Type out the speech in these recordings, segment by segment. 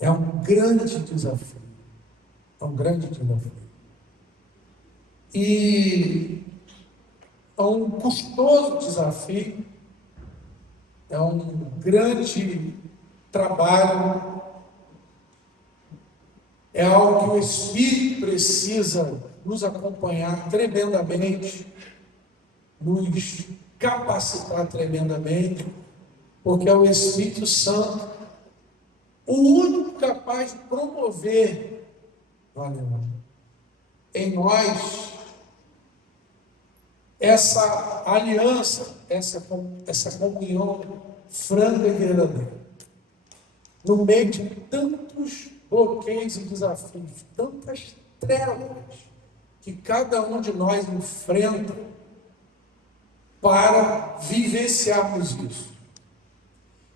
É um grande desafio. É um grande desafio. E é um custoso desafio, é um grande trabalho, é algo que o Espírito precisa nos acompanhar tremendamente, nos capacitar tremendamente, porque é o Espírito Santo o único capaz de promover, em nós essa aliança, essa comunhão franca e verdadeira, no meio de tantos bloqueios e desafios, tantas trevas que cada um de nós enfrenta para vivenciarmos isso.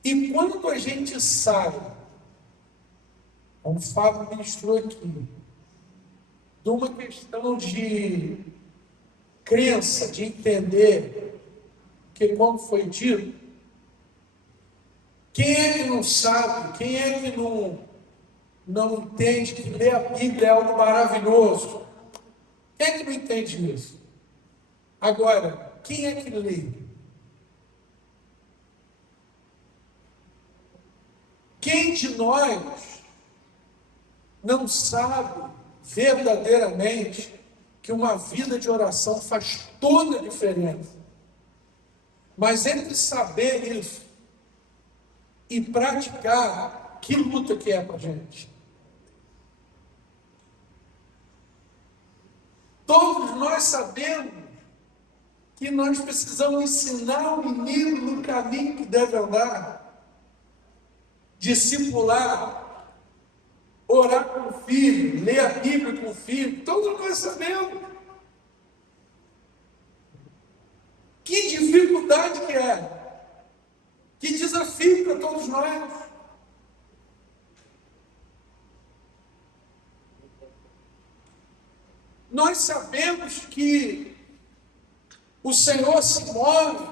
E quando a gente sabe, como o Fábio ministrou aqui, de uma questão de crença, de entender que, como foi dito, quem é que não sabe, quem é que não entende que ler a Bíblia é algo maravilhoso? Quem é que não entende isso? Agora, quem é que lê? Quem de nós não sabe verdadeiramente que uma vida de oração faz toda a diferença? Mas entre saber isso e praticar, que luta que é para a gente? Todos nós sabemos que nós precisamos ensinar o menino no caminho que deve andar, discipular, orar com o filho, ler a Bíblia com o filho. Todos nós sabemos. Que dificuldade que é. Que desafio para todos nós. Nós sabemos que o Senhor se move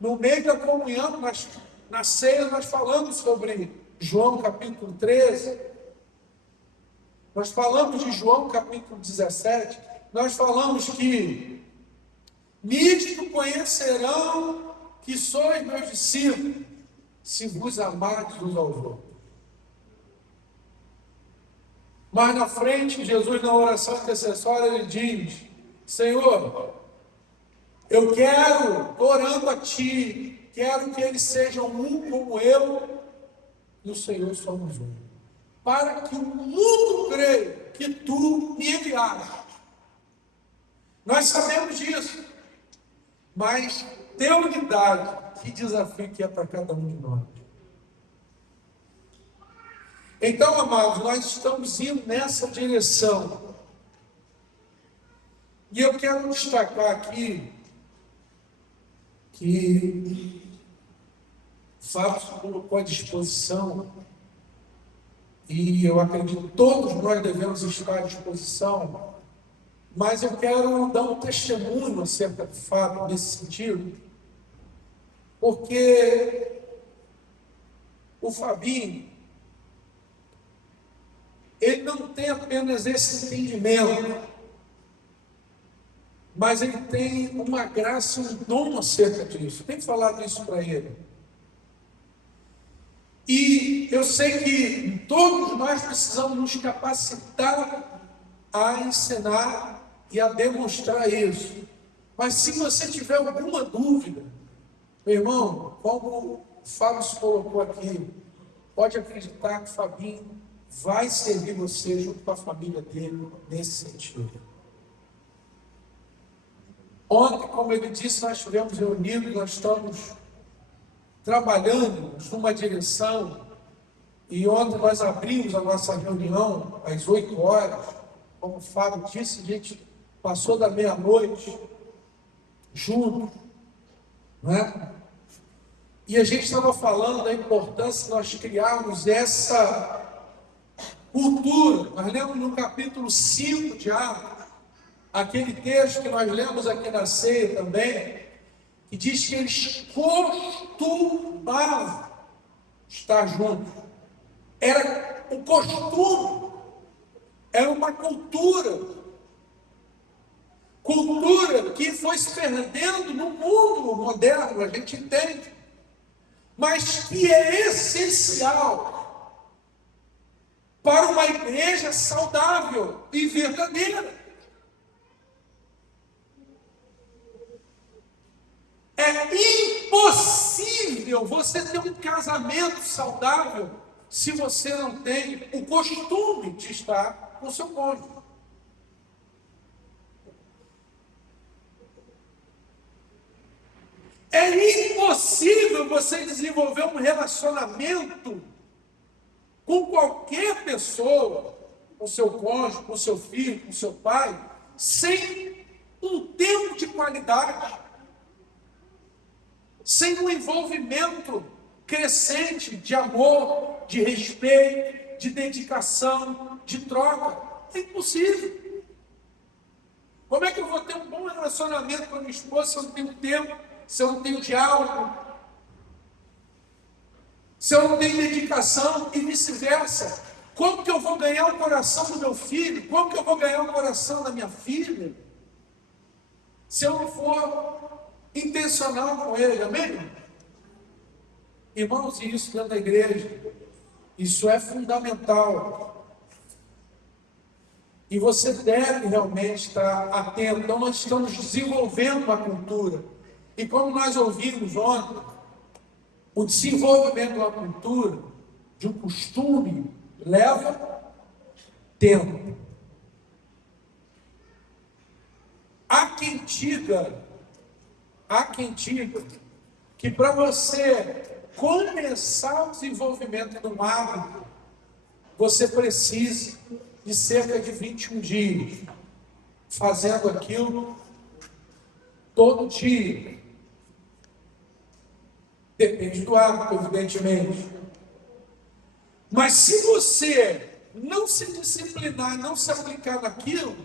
no meio da comunhão. Na ceia nós falamos sobre João capítulo 13. Nós falamos de João capítulo 17. Nós falamos que nisto conhecerão que sois meus discípulos, se vos amardes uns aos outros. Mas na frente, Jesus, na oração intercessória, ele diz: Senhor, eu quero, orando a Ti, quero que eles sejam um como eu e o Senhor somos um, para que o mundo creia que Tu me enviaste. Nós sabemos disso, mas ter unidade, que desafio que é para cada um de nós. Então, amados, nós estamos indo nessa direção. E eu quero destacar aqui que o Fábio colocou à disposição, e eu acredito que todos nós devemos estar à disposição, mas eu quero dar um testemunho acerca do Fábio nesse sentido, porque o Fabinho, ele não tem apenas esse entendimento, mas ele tem uma graça, um dom acerca disso. Tem falado isso para ele. E eu sei que todos nós precisamos nos capacitar a ensinar e a demonstrar isso. Mas se você tiver alguma dúvida, meu irmão, como o Fábio se colocou aqui, pode acreditar que o Fabinho vai servir você junto com a família dele nesse sentido. Ontem, como ele disse, nós estivemos reunidos, nós estamos trabalhando numa direção, e ontem nós abrimos a nossa reunião às 8 horas, como o Fábio disse, a gente passou da meia-noite junto, né? E a gente estava falando da importância de nós criarmos essa cultura. Nós lemos no capítulo 5 de Atos, aquele texto que nós lemos aqui na ceia também, que diz que eles costumavam estar juntos. Era o costume, é uma cultura que foi se perdendo no mundo moderno, a gente entende, mas que é essencial para uma igreja saudável e verdadeira. É impossível você ter um casamento saudável se você não tem o costume de estar com seu cônjuge. É impossível você desenvolver um relacionamento com qualquer pessoa, com seu cônjuge, com seu filho, com seu pai, sem um tempo de qualidade, sem um envolvimento crescente de amor, de respeito, de dedicação, de troca. É impossível. Como é que eu vou ter um bom relacionamento com a minha esposa se eu não tenho tempo, se eu não tenho diálogo, se eu não tenho dedicação e vice-versa? Como que eu vou ganhar o coração do meu filho? Como que eu vou ganhar o coração da minha filha? Se eu não for intencional com ele, amém? Irmãos, e isso dentro da igreja, isso é fundamental. E você deve realmente estar atento. Então, nós estamos desenvolvendo uma cultura. E como nós ouvimos ontem, o desenvolvimento de uma cultura, de um costume, leva tempo. Há quem diga que para você começar o desenvolvimento de um hábito, você precisa de cerca de 21 dias, fazendo aquilo todo dia. Depende do hábito, evidentemente. Mas se você não se disciplinar, não se aplicar naquilo,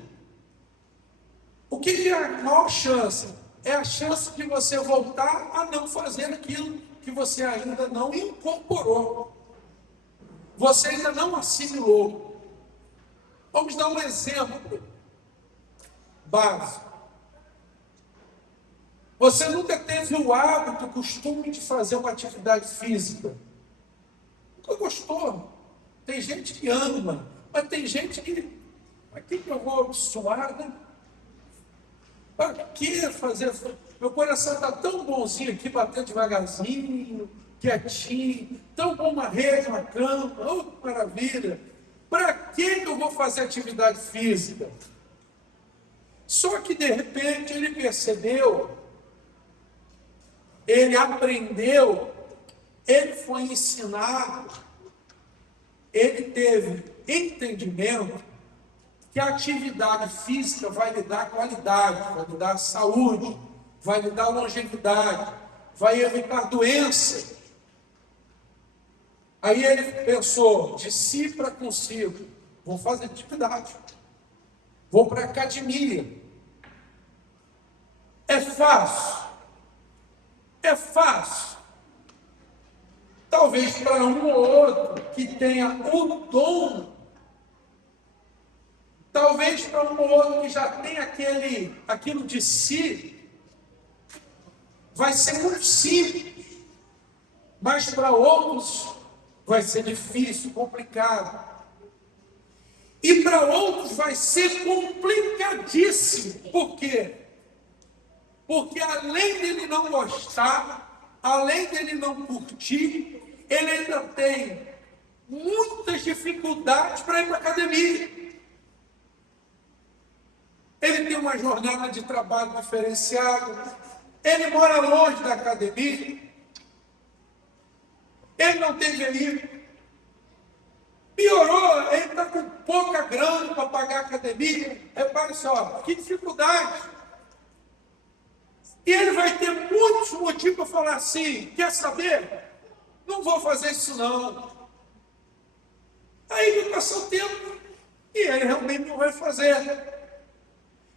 o que é a maior chance? É a chance de você voltar a não fazer aquilo que você ainda não incorporou. Você ainda não assimilou. Vamos dar um exemplo básico. Você nunca teve o hábito, o costume de fazer uma atividade física. Nunca gostou. Tem gente que ama, mas tem gente que... Para que eu vou suar, né? Para que fazer? Meu coração está tão bonzinho aqui, batendo devagarzinho, quietinho, tão bom uma rede, uma cama, oh, maravilha. Para que eu vou fazer atividade física? Só que de repente ele percebeu, ele aprendeu, ele foi ensinado, ele teve entendimento que a atividade física vai lhe dar qualidade, vai lhe dar saúde, vai lhe dar longevidade, vai evitar doença. Aí ele pensou, de si para consigo, vou fazer atividade, vou para a academia. É fácil? É fácil. Talvez para um ou outro que tenha o dom, talvez para um ou outro que já tem aquilo de si, vai ser muito simples, mas para outros vai ser difícil, complicado. E para outros vai ser complicadíssimo. Por quê? Porque além dele não gostar, além dele não curtir, ele ainda tem muitas dificuldades para ir para a academia. Ele tem uma jornada de trabalho diferenciada, ele mora longe da academia, ele não tem veículo, piorou, ele está com pouca grana para pagar a academia. Repare só, que dificuldade. E ele vai ter muitos motivos para falar assim, quer saber? Não vou fazer isso não. Aí vai passar o tempo e ele realmente não vai fazer.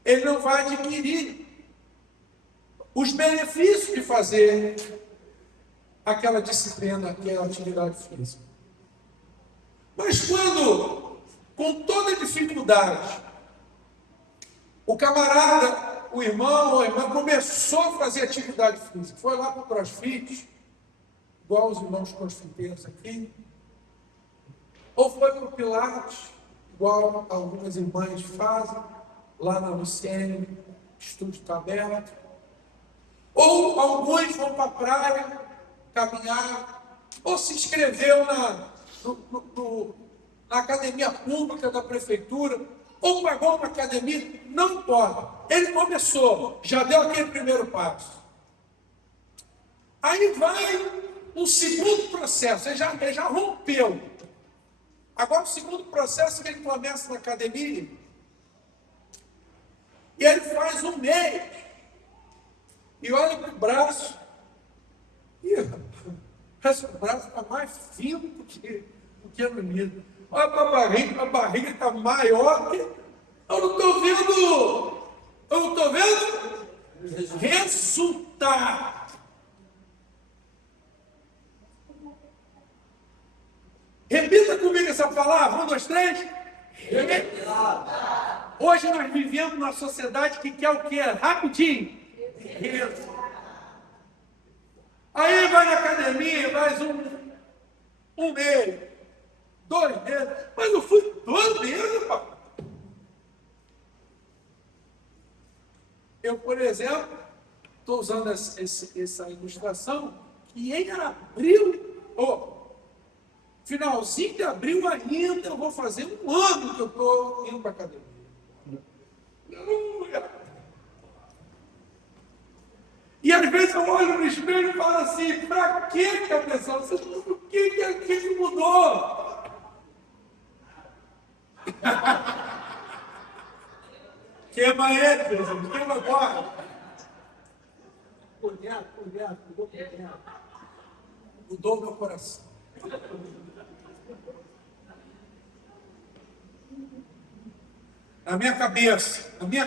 Ele não vai adquirir os benefícios de fazer aquela disciplina, aquela atividade física. Mas quando, com toda dificuldade, o camarada, o irmão ou a irmã começou a fazer atividade física, foi lá para o CrossFit, igual os irmãos crossfiteiros aqui, ou foi para o Pilates, igual algumas irmãs fazem, lá na Luciene, o estúdio está aberto, ou alguns vão para a praia, caminhar, ou se inscreveu na academia pública da prefeitura, ou pagou uma academia, não importa. Ele começou, já deu aquele primeiro passo. Aí vai um segundo processo, ele já rompeu. Agora o segundo processo que ele começa na academia, e ele faz um mês, e olha para o braço, e o braço está mais fino do que no início. Olha para a barriga está maior que... Eu não estou vendo resultado. Repita comigo essa palavra, 1, 2, 3. Hoje nós vivemos numa sociedade que quer o quê? Rapidinho. Aí vai na academia, mais um mês, 2 meses, mas eu fui 2 meses, papai. Eu, por exemplo, estou usando essa ilustração, que em abril, finalzinho de abril ainda, eu vou fazer 1 ano que eu estou indo para a academia. E às vezes eu olho no espelho e falo assim, para que a pessoa, o que mudou? Queima ele, Jesus, queima agora. Cunhado, mudou meu coração. Na minha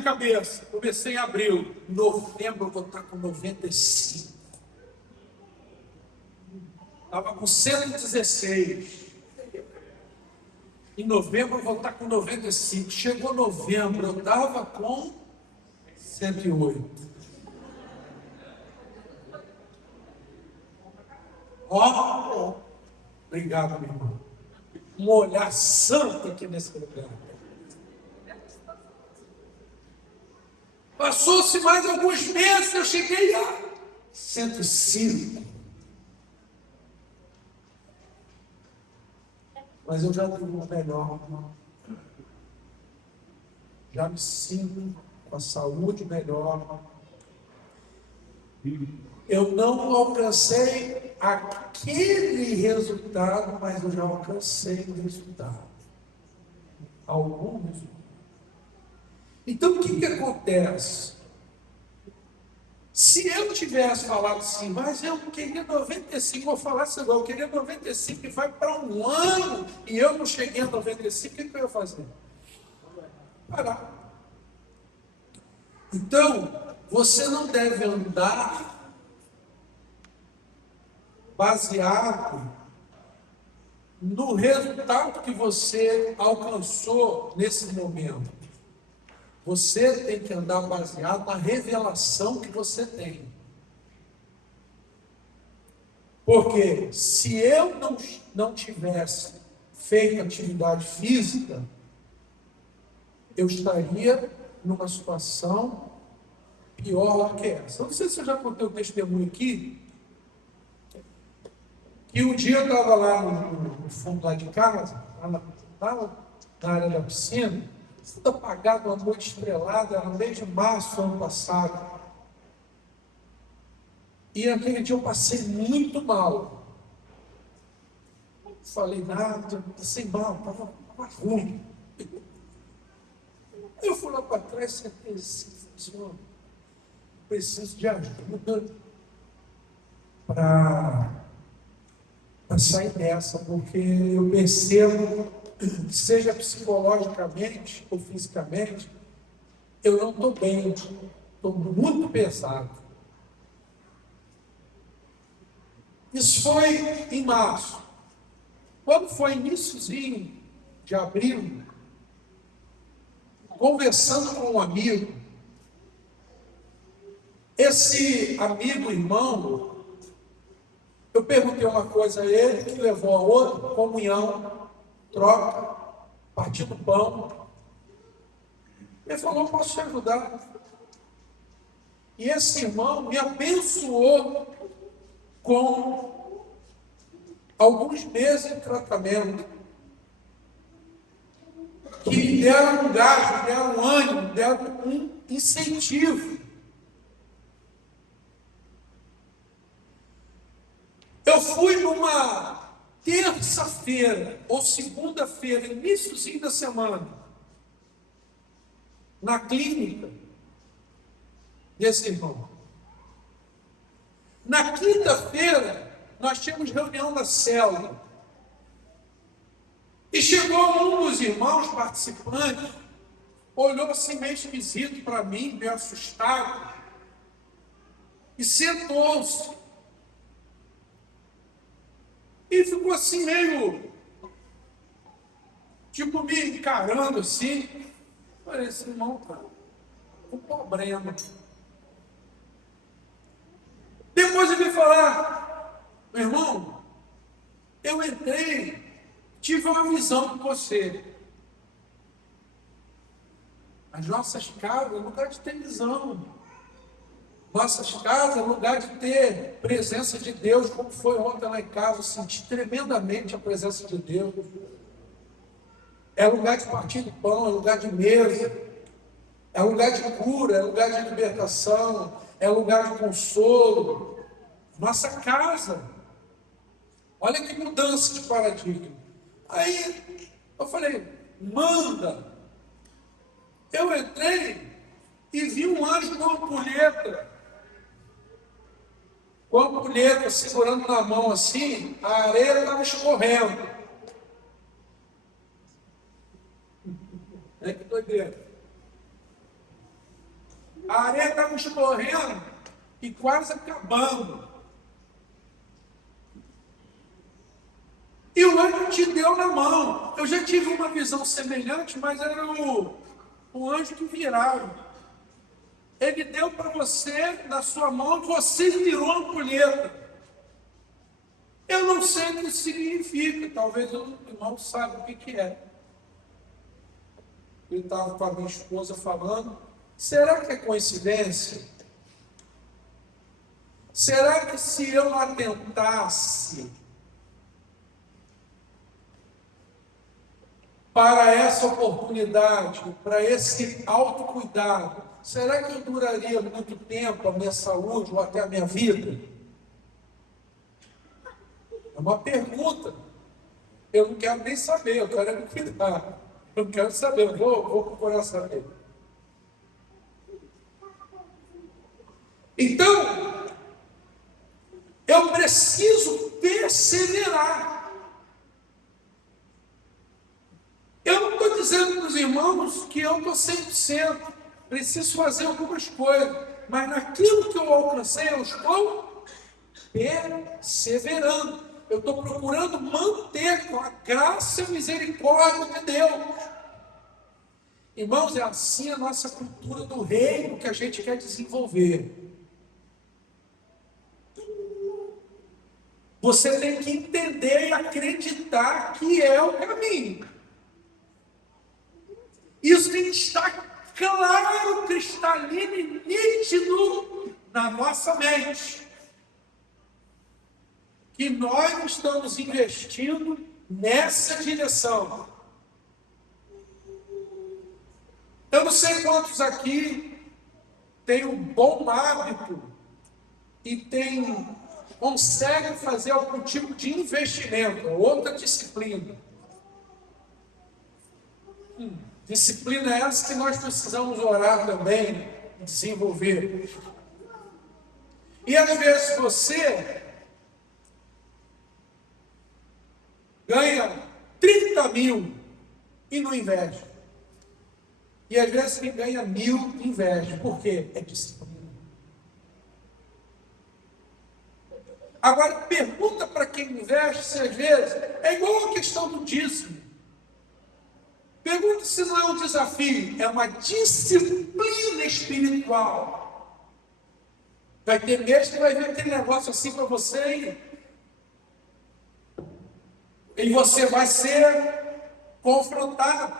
cabeça, comecei em abril, em novembro eu vou estar com 95. Estava com 116. Em novembro eu vou estar com 95. Chegou novembro, eu estava com 108. Obrigado, meu irmão. Um olhar santo aqui nesse lugar. Passou-se mais alguns meses, eu cheguei a 105. Mas eu já vivo melhor. Já me sinto com a saúde melhor. Eu não alcancei aquele resultado, mas eu já alcancei o resultado. Algum resultado. Então, o que acontece? Se eu tivesse falado assim, mas eu queria 95, vou falar assim, eu queria 95 e vai para 1 ano e eu não cheguei a 95, o que eu ia fazer? Parar. Então, você não deve andar baseado no resultado que você alcançou nesse momento. Você tem que andar baseado na revelação que você tem. Porque se eu não tivesse feito atividade física, eu estaria numa situação pior do que essa. Eu não sei se eu já contei o testemunho aqui, que um dia eu estava lá no fundo lá de casa, lá na área da piscina, tudo apagado, uma noite estrelada, era no mês de março do ano passado. E naquele dia eu passei muito mal. Não falei nada, passei mal, estava ruim. Eu fui lá para trás, sentei assim, preciso de ajuda para sair dessa, porque eu percebo, seja psicologicamente ou fisicamente, eu não estou bem, estou muito pesado. Isso foi em março. Quando foi iníciozinho de abril, conversando com um amigo, esse amigo, irmão, eu perguntei uma coisa a ele, que levou a outra, comunhão, troca, partir do pão. Ele falou, posso te ajudar. E esse irmão me abençoou com alguns meses de tratamento, que deram um gás, deram um ânimo, deram um incentivo. Eu fui numa terça-feira ou segunda-feira, iníciozinho da semana, na clínica desse irmão. Na quinta-feira, nós tínhamos reunião na célula. E chegou um dos irmãos participantes, olhou assim meio esquisito para mim, meio assustado, e sentou-se. E ficou assim meio, tipo me encarando assim. Falei, esse irmão tá com problema. Depois ele veio falar, meu irmão, eu entrei, tive uma visão com você. As nossas casas é lugar de ter visão. Nossas casas é lugar de ter presença de Deus, como foi ontem lá em casa, eu senti tremendamente a presença de Deus. É lugar de partir do pão, é lugar de mesa, é lugar de cura, é lugar de libertação, é lugar de consolo. Nossa casa. Olha que mudança de paradigma. Aí eu falei, manda. Eu entrei e vi um anjo com uma ampulheta. Com a ampulheta segurando na mão assim, a areia estava escorrendo. É que doideira. A areia estava escorrendo e quase acabando. E o anjo te deu na mão. Eu já tive uma visão semelhante, mas era o anjo que virava. Ele deu para você, na sua mão, você virou a ampulheta. Eu não sei o que isso significa, talvez o irmão saiba o que é. Ele estava com a minha esposa falando, será que é coincidência? Será que se eu não atentasse para essa oportunidade, para esse autocuidado, será que eu duraria muito tempo a minha saúde ou até a minha vida? É uma pergunta. Eu não quero nem saber, eu quero me cuidar. Eu não quero saber, eu vou procurar saber. Então, eu preciso perseverar. Eu não estou dizendo para os irmãos que eu estou 100%. Preciso fazer algumas coisas. Mas naquilo que eu alcancei, eu estou perseverando. Eu estou procurando manter com a graça e a misericórdia de Deus. Irmãos, é assim a nossa cultura do reino que a gente quer desenvolver. Você tem que entender e acreditar que é o caminho. Isso tem que estar claro, cristalino e nítido na nossa mente. Que nós estamos investindo nessa direção. Eu não sei quantos aqui têm um bom hábito e conseguem fazer algum tipo de investimento, outra disciplina. Disciplina essa que nós precisamos orar também, desenvolver. E às vezes você ganha 30 mil e não investe. E às vezes quem ganha 1.000 investe. Por quê? É disciplina. Agora, pergunta para quem investe se às vezes é igual a questão do dízimo. Pergunta se não é um desafio, é uma disciplina espiritual. Vai ter mês que vai vir aquele negócio assim para você e você vai ser confrontado.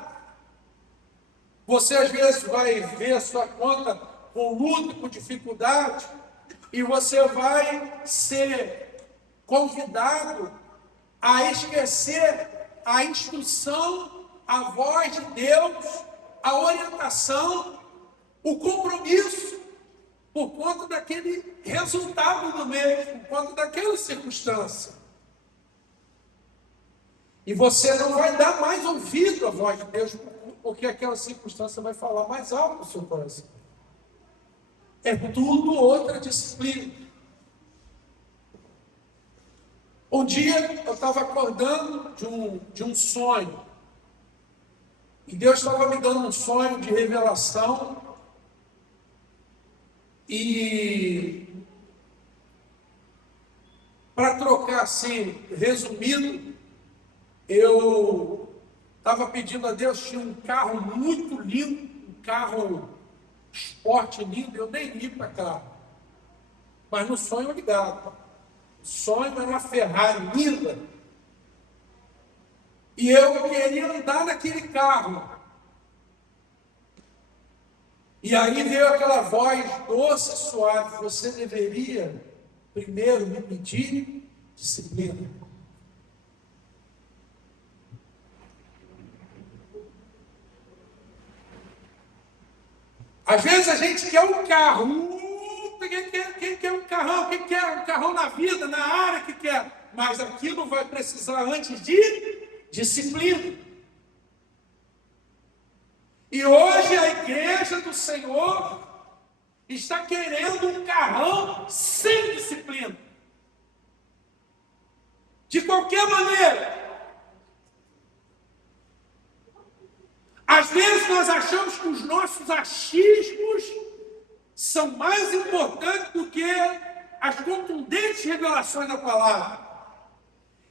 Você às vezes vai ver a sua conta com luta, com dificuldade, e você vai ser convidado a esquecer a instrução, a voz de Deus, a orientação, o compromisso, por conta daquele resultado do mês, por conta daquela circunstância. E você não vai dar mais ouvido à voz de Deus, porque aquela circunstância vai falar mais alto no seu coração. É tudo outra disciplina. Um dia eu estava acordando de um sonho. E Deus estava me dando um sonho de revelação. E para trocar assim, resumido, eu estava pedindo a Deus, tinha um carro muito lindo, um carro esporte lindo, eu nem li para carro. Mas no sonho eu ligava. O sonho era uma Ferrari linda. E eu queria andar naquele carro. E aí veio aquela voz doce e suave: você deveria primeiro me pedir disciplina. Às vezes a gente quer um carro. Quem quer um carrão? Quem quer um carrão na vida, na área que quer? Mas aquilo vai precisar antes de disciplina. E hoje a igreja do Senhor está querendo um carrão sem disciplina. De qualquer maneira. Às vezes nós achamos que os nossos achismos são mais importantes do que as contundentes revelações da palavra.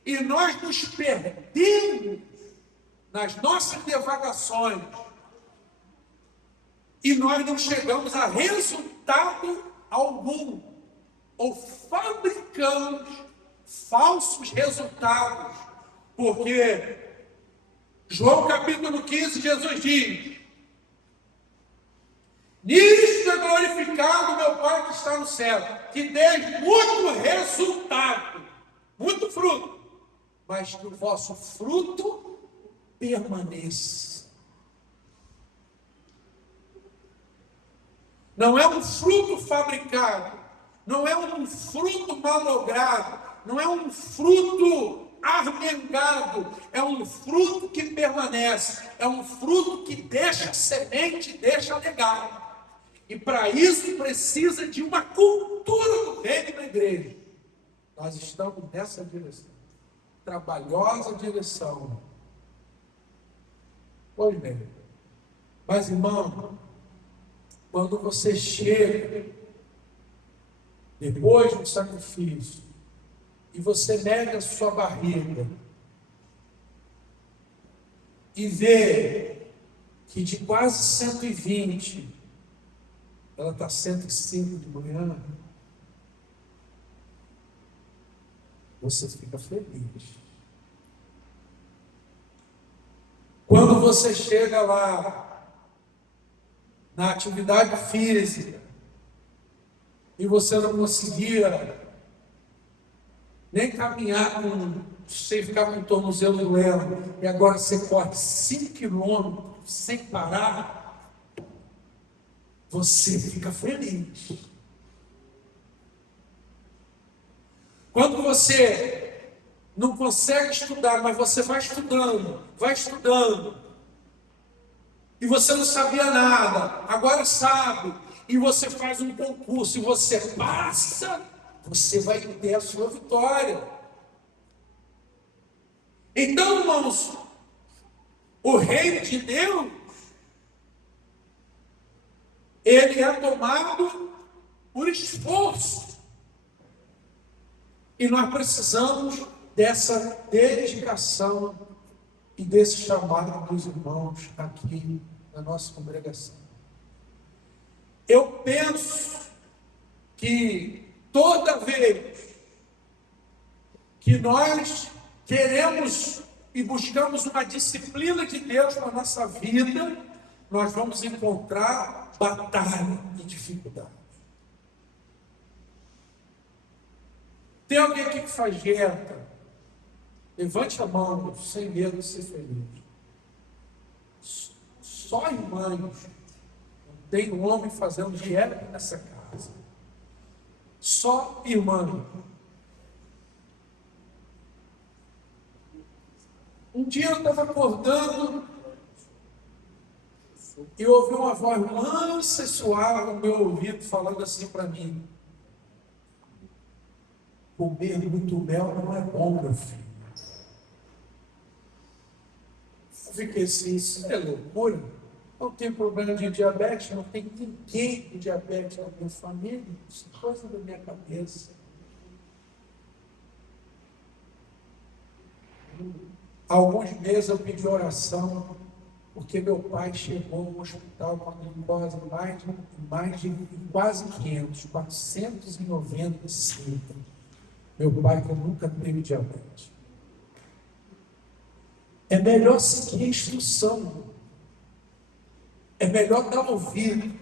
E nós nos perdemos nas nossas divagações. E nós não chegamos a resultado algum. Ou fabricamos falsos resultados. Porque João capítulo 15, Jesus diz: nisto é glorificado meu Pai que está no céu, que dê muito resultado, muito fruto, mas que o vosso fruto permaneça. Não é um fruto fabricado, não é um fruto malogrado, não é um fruto armengado, é um fruto que permanece, é um fruto que deixa semente, deixa legado. E para isso precisa de uma cultura do reino na igreja. Nós estamos nessa direção, trabalhosa direção. Pois bem, mas irmão, quando você chega depois do sacrifício e você nega a sua barriga e vê que de quase 120 ela está 105 de manhã, você fica feliz. Quando você chega lá na atividade física e você não conseguia nem caminhar sem ficar com o tornozelo doendo, e agora você corre 5 quilômetros sem parar, você fica feliz. Quando você não consegue estudar, mas você vai estudando, e você não sabia nada, agora sabe, e você faz um concurso, e você passa, você vai ter a sua vitória. Então, irmãos, o reino de Deus, ele é tomado por esforço. E nós precisamos dessa dedicação e desse chamado dos irmãos aqui na nossa congregação. Eu penso que toda vez que nós queremos e buscamos uma disciplina de Deus para a nossa vida, nós vamos encontrar batalha e dificuldade. Tem alguém aqui que faz dieta? Levante a mão, sem medo de ser feliz. Só irmãos. Não tem um homem fazendo dieta nessa casa. Só irmãos. Um dia eu estava acordando e ouvi uma voz mansa e suave no meu ouvido falando assim para mim: comer muito mel não é bom, meu filho. Eu fiquei assim, isso é loucura. Não tem problema de diabetes, não tem ninguém com diabetes na minha família. Isso é coisa da minha cabeça. Há alguns meses eu pedi oração, porque meu pai chegou no hospital com a glicose quase 500, 495. Meu pai que nunca teve diabetes. É melhor seguir a instrução. É melhor dar ouvido.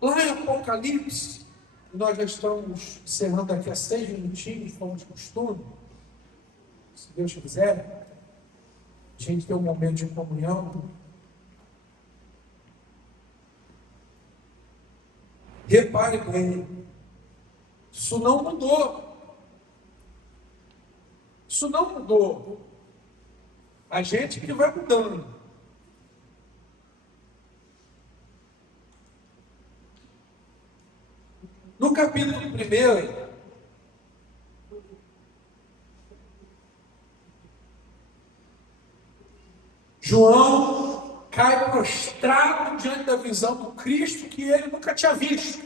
Lá em Apocalipse, nós já estamos encerrando daqui a 6 minutinhos, como de costume. Se Deus quiser, a gente tem um momento de comunhão. Repare bem, isso não mudou. Isso não mudou. A gente que vai mudando. No capítulo 1, João cai prostrado diante da visão do Cristo que ele nunca tinha visto.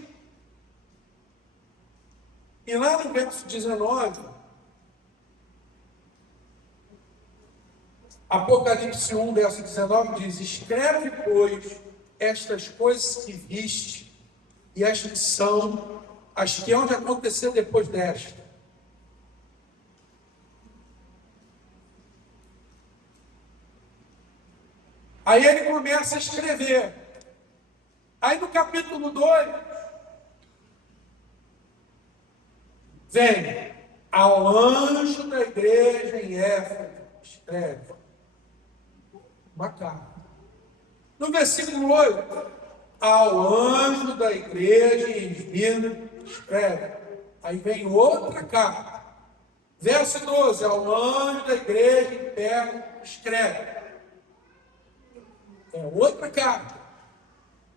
E lá no verso 19, Apocalipse 1, verso 19 diz: escreve, pois, estas coisas que viste, e as que são, as que hão de acontecer depois desta. Aí ele começa a escrever. Aí no capítulo 2, vem ao anjo da igreja em Éfeso, escreve uma carta. No versículo 8, ao anjo da igreja em Esmirna, escreve. Aí vem outra carta. Verso 12, ao anjo da igreja em Pérgamo, escreve. É outra carta.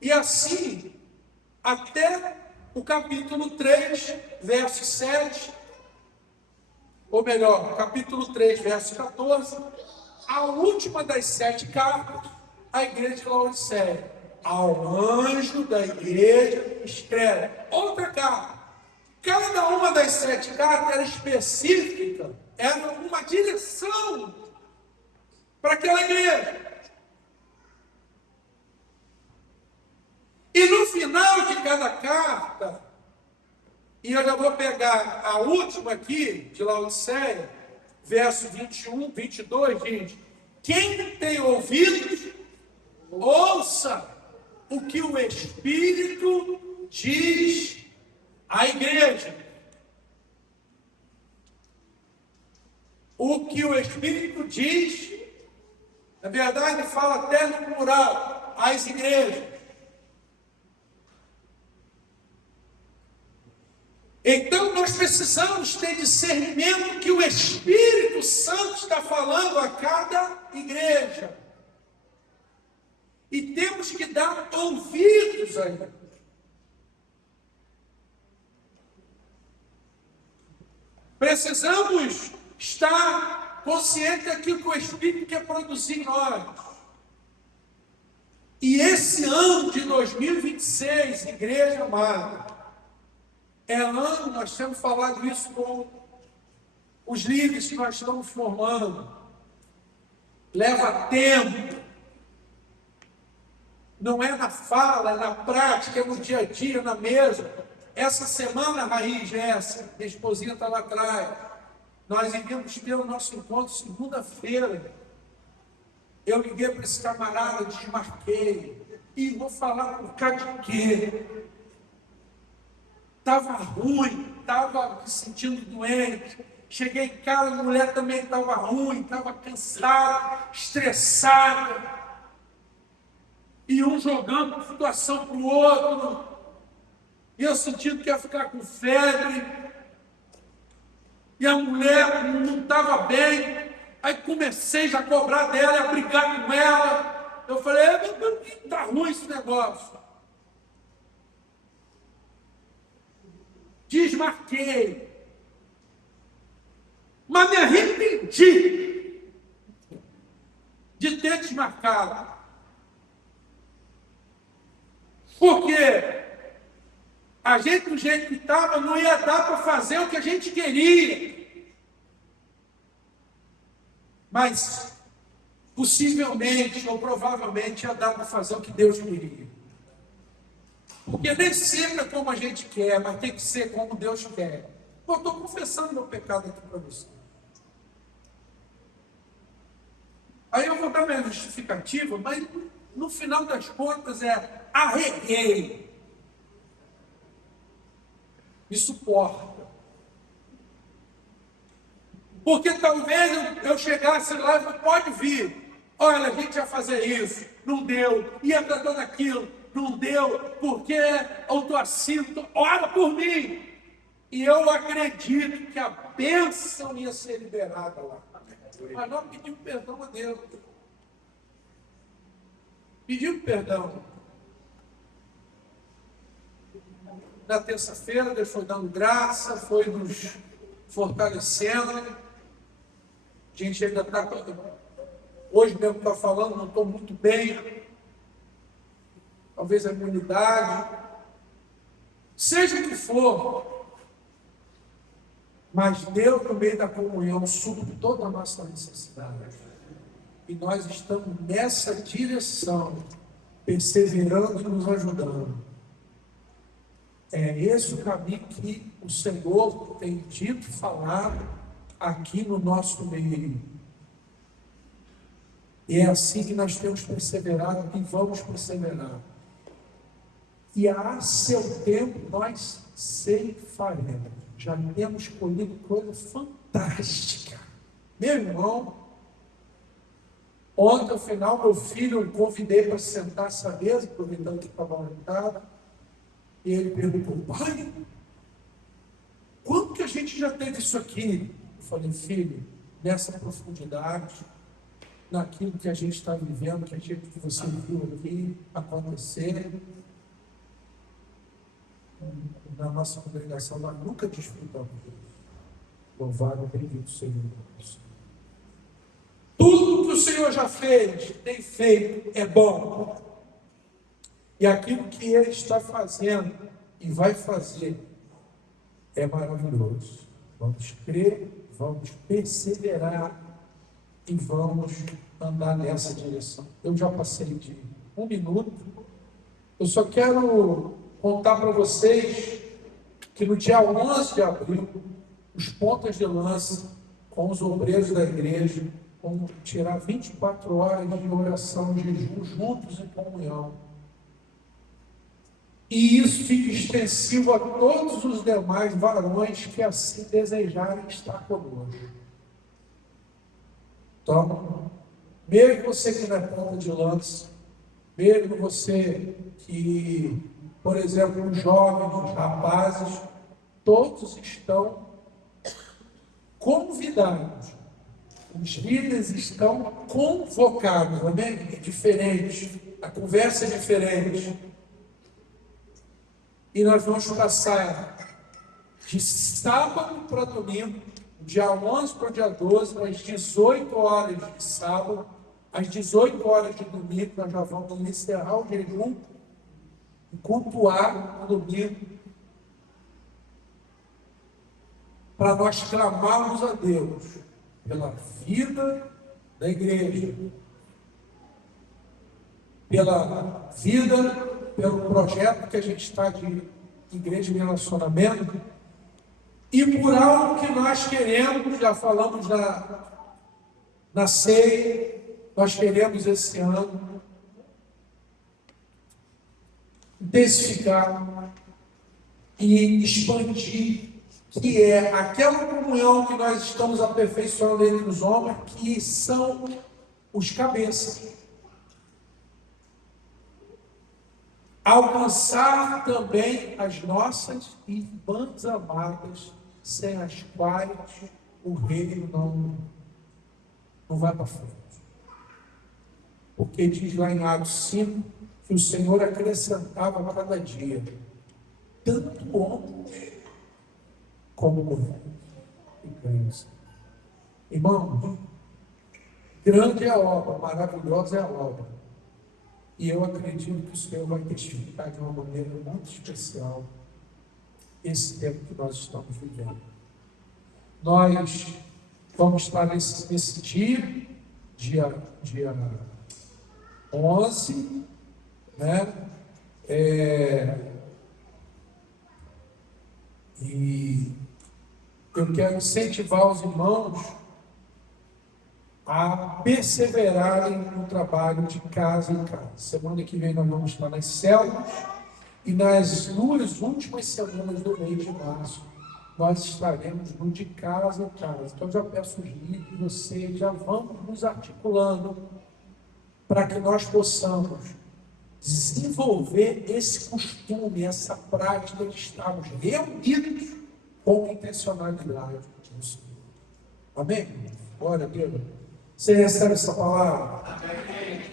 E assim, até o capítulo 3, verso 7, ou melhor, capítulo 3, verso 14, a última das 7 cartas, a igreja de Laodiceia. Ao anjo da igreja escreve outra carta. Cada uma das 7 cartas era específica, era uma direção para aquela igreja. E no final de cada carta, e eu já vou pegar a última aqui, de Laodiceia, verso 21, 22, diz: quem tem ouvidos, ouça o que o Espírito diz à igreja. O que o Espírito diz, na verdade, fala até no plural, às igrejas. Então nós precisamos ter discernimento que o Espírito Santo está falando a cada igreja. E temos que dar ouvidos a ele. Precisamos estar conscientes daquilo que o Espírito quer produzir em nós. E esse ano de 2026, igreja amada, É ano, nós temos falado isso com os líderes que nós estamos formando. Leva tempo. Não é na fala, é na prática, é no dia a dia, na mesa. Essa semana, Raiz, essa, minha esposinha está lá atrás. Nós iríamos ter o nosso encontro segunda-feira. Eu liguei para esse camarada, desmarquei. E vou falar por causa de quê? Estava ruim, estava me sentindo doente. Cheguei em casa, a mulher também estava ruim, estava cansada, estressada. E um jogando a situação para o outro. E eu sentindo que ia ficar com febre. E a mulher não estava bem. Aí comecei já a cobrar dela e a brigar com ela. Eu falei, está ruim esse negócio. Desmarquei. Mas me arrependi de ter desmarcado. Porque a gente, do jeito que estava, não ia dar para fazer o que a gente queria. Mas, possivelmente ou provavelmente, ia dar para fazer o que Deus queria. Porque nem sempre é como a gente quer, mas tem que ser como Deus quer. Eu estou confessando meu pecado aqui para você. Aí eu vou dar minha justificativa, mas no final das contas arreguei. Me suporta. Porque talvez eu chegasse lá e pode vir. Olha, a gente ia fazer isso, não deu. Ia para tudo aquilo, não deu. Porque eu estou assim, ora por mim. E eu acredito que a bênção ia ser liberada lá. Mas nós pedimos perdão a Deus. Pedimos perdão. Na terça-feira, Deus foi dando graça, foi nos fortalecendo. A gente ainda está... Hoje mesmo está falando, não estou muito bem. Talvez a imunidade. Seja o que for. Mas Deus, no meio da comunhão, supre toda a nossa necessidade. E nós estamos nessa direção, perseverando e nos ajudando. É esse o caminho que o Senhor tem dito, falado aqui no nosso meio. E é assim que nós temos perseverado e vamos perseverar. E a seu tempo nós ceifaremos. Já temos colhido coisa fantástica. Meu irmão, ontem, ao final, meu filho, eu convidei para sentar essa mesa, aproveitando que estava orientado, e ele perguntou, pai, quando que a gente já teve isso aqui? Eu falei, filho, nessa profundidade, naquilo que a gente está vivendo, que você viu aqui acontecer, na nossa congregação, nós nunca desfrutamos disso. Louvado, bendito Senhor. Tudo que o Senhor já fez, tem feito, é bom. E aquilo que Ele está fazendo e vai fazer é maravilhoso. Vamos crer, vamos perseverar e vamos andar nessa direção. Eu já passei de 1 minuto. Eu só quero contar para vocês que no dia 11 de abril, os pontas de lança com os obreiros da igreja vão tirar 24 horas de oração, jejum, juntos em comunhão. E isso fica extensivo a todos os demais varões que assim desejarem estar conosco. Então, mesmo você que não é ponta de lança, mesmo você que, por exemplo, os jovens, os rapazes, todos estão convidados. Os líderes estão convocados, amém? É diferente, a conversa é diferente. E nós vamos passar de sábado para domingo, dia 11 para o dia 12, às 18 horas de sábado, às 18 horas de domingo, nós já vamos encerrar o jejum e cultuar no domingo. para nós clamarmos a Deus pela vida da igreja, pela vida, pelo projeto que a gente está de igreja de relacionamento, e por algo que nós queremos, já falamos na ceia, nós queremos esse ano intensificar e expandir, que é aquela comunhão que nós estamos aperfeiçoando entre os homens, que são os cabeças. Alcançar também as nossas irmãs amadas, sem as quais o reino não vai para frente. Porque diz lá em Atos 5 que o Senhor acrescentava a cada dia tanto homens como mulheres e crianças. Irmãos, grande é a obra, maravilhosa é a obra. E eu acredito que o Senhor vai testificar de uma maneira muito especial esse tempo que nós estamos vivendo. Nós vamos estar nesse dia 11, né? E eu quero incentivar os irmãos a perseverarem no trabalho de casa em casa. Semana que vem nós vamos estar nas células e nas 2 últimas semanas do mês de março nós estaremos no de casa em casa. Então eu já peço os líderes, vocês já vamos nos articulando para que nós possamos desenvolver esse costume, essa prática de estarmos reunidos com intencionalidade. Amém? Glória a Deus. Você recebe essa palavra? Amém.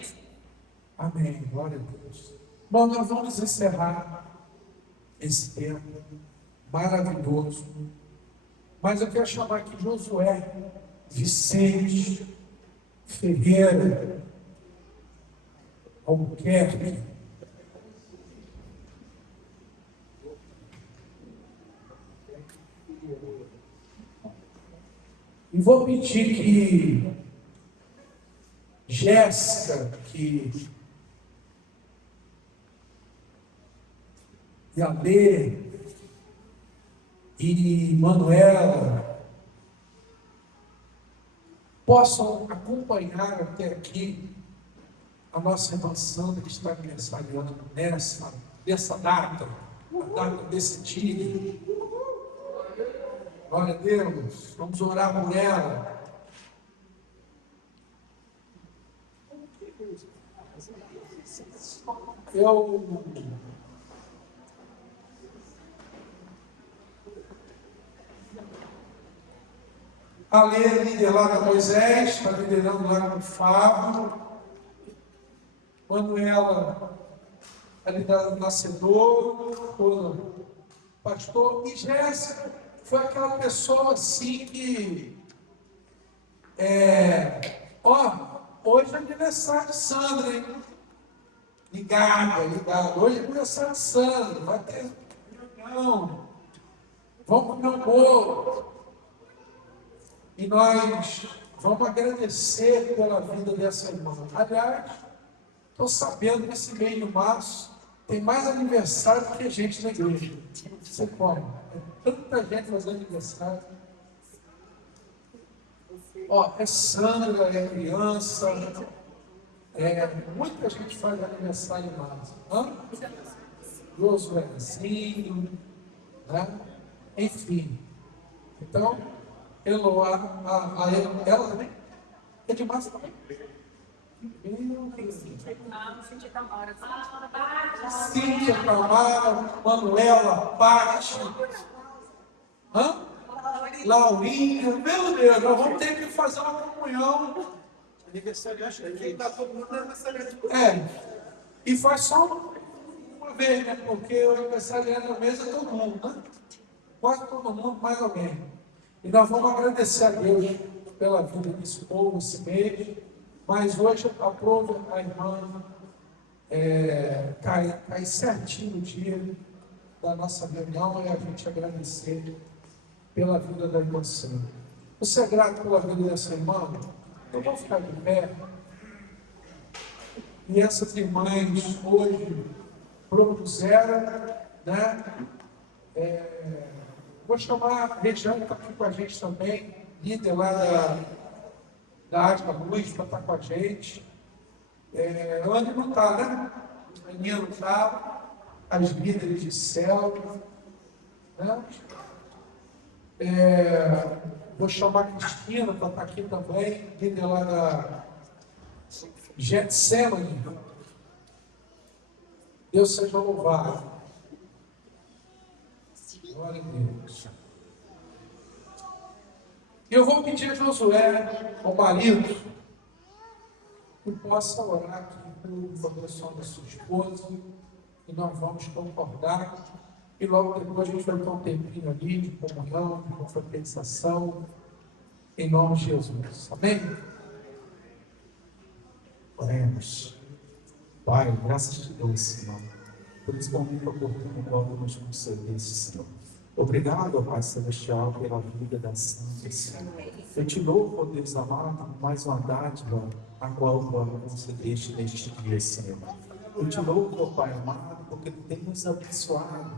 Amém. Glória a Deus. Bom, nós vamos encerrar esse tempo maravilhoso. Mas eu quero chamar aqui Josué, Vicente, Ferreira, Albuquerque. E vou pedir que Jéssica, e Alê, e Manuela possam acompanhar até aqui a nossa irmã Sandra, que está aniversariando nessa data, a data desse dia. Glória a Deus, vamos orar por ela. A Lê, líder lá da Moisés, está liderando lá com o Fábio. Manuela, a liderada do Nascedor, o pastor. E Jéssica foi aquela pessoa assim que. Hoje é aniversário de Sandra, hein? Ligada. Hoje é aniversário de Sandra. Vai ter reunião. Vamos comer um bolo. E nós vamos agradecer pela vida dessa irmã. Aliás, estou sabendo que esse mês de março tem mais aniversário do que gente na igreja. Você come. É tanta gente fazendo aniversário. É Sandra, é criança. Muita gente faz aniversário em março. Josuézinho, né? Enfim. Então, Eloá, ela também? É de março também? Cíntia, Tamara, Manuela, Paty, Laurinha, meu Deus, nós vamos ter que fazer uma comunhão. Aniversariante aqui, está todo mundo aniversariante. E faz só uma vez, né? Porque o aniversariante da mesa é todo mundo, né? Quase todo mundo, mais alguém. E nós vamos agradecer a Deus pela vida desse povo, esse mês. Mas hoje aprova a irmã cai certinho no dia da nossa reunião e a gente agradecer pela vida da irmã Sandra. Você é grato pela vida dessa irmã? Então vamos ficar de pé. E essas irmãs hoje propuseram, né? Vou chamar a Regiane, que está aqui com a gente também, líder lá da Asma Luz, para estar com a gente. Andy não está, né? A Aninha não está, as líderes de céu, né? Vou chamar a Cristina para estar aqui também, líder lá da Getsemane. Deus seja louvado. Glória a Deus. E eu vou pedir a Josué, ao marido, que possa orar aqui pela proteção da sua esposa, e nós vamos concordar. E logo depois a gente vai ter um tempinho ali de comunhão, de confraternização, em nome de Jesus. Amém? Oremos. Pai, graças a Deus, Senhor, por esse momento oportuno qual nos concedeste, Senhor. Obrigado, ó Pai Celestial, pela vida da Santa, Senhor. Eu te louvo, ó Deus amado, por mais uma dádiva a qual tu concedeste neste dia, Senhor. Eu te louvo, ó Pai amado, porque tu tens nos abençoado.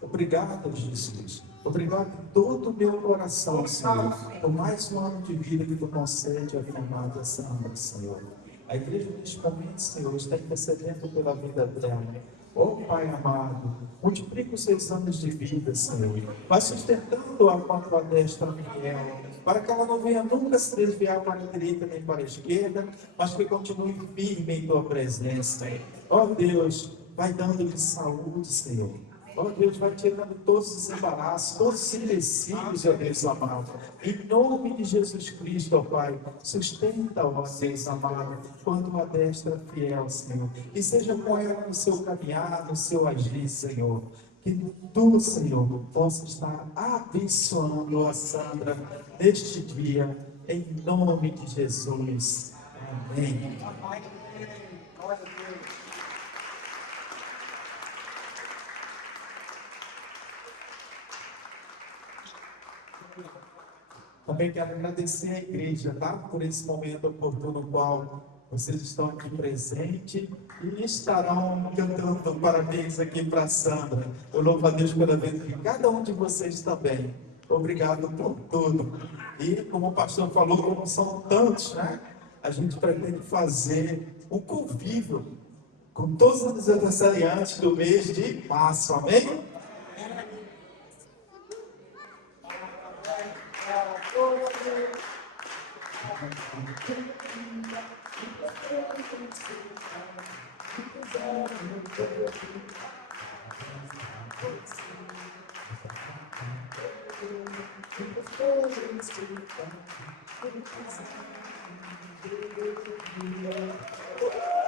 Obrigado, Jesus. Obrigado de todo o meu coração, Senhor, por mais um ano de vida que tu concede a minha amada Sandra, Senhor. A igreja neste momento, Senhor, está intercedendo pela vida dela. Ó Pai amado, multiplica os seus anos de vida, Senhor. Vai sustentando-a com a tua destra fiel, para que ela não venha nunca se desviar para a direita nem para a esquerda, mas que continue firme em tua presença. Ó Deus, vai dando-lhe saúde, Senhor. Ó Deus, vai tirando todos os embaraços, todos os empecilhos, ó Deus amado. Em nome de Jesus Cristo, ó Pai, sustenta, ó Deus amado, quando a destra fiel, Senhor. E seja com ela no seu caminhar, no seu agir, Senhor. Que tu, Senhor, possa estar abençoando a Sandra neste dia, em nome de Jesus. Amém. Também quero agradecer à igreja, tá? Por esse momento oportuno no qual vocês estão aqui presentes e estarão cantando parabéns aqui para a Sandra. Eu louvo a Deus pela vida de cada um de vocês também. Obrigado por tudo. E como o pastor falou, como são tantos, né? A gente pretende fazer um convívio com todos os aniversariantes do mês de março. Amém?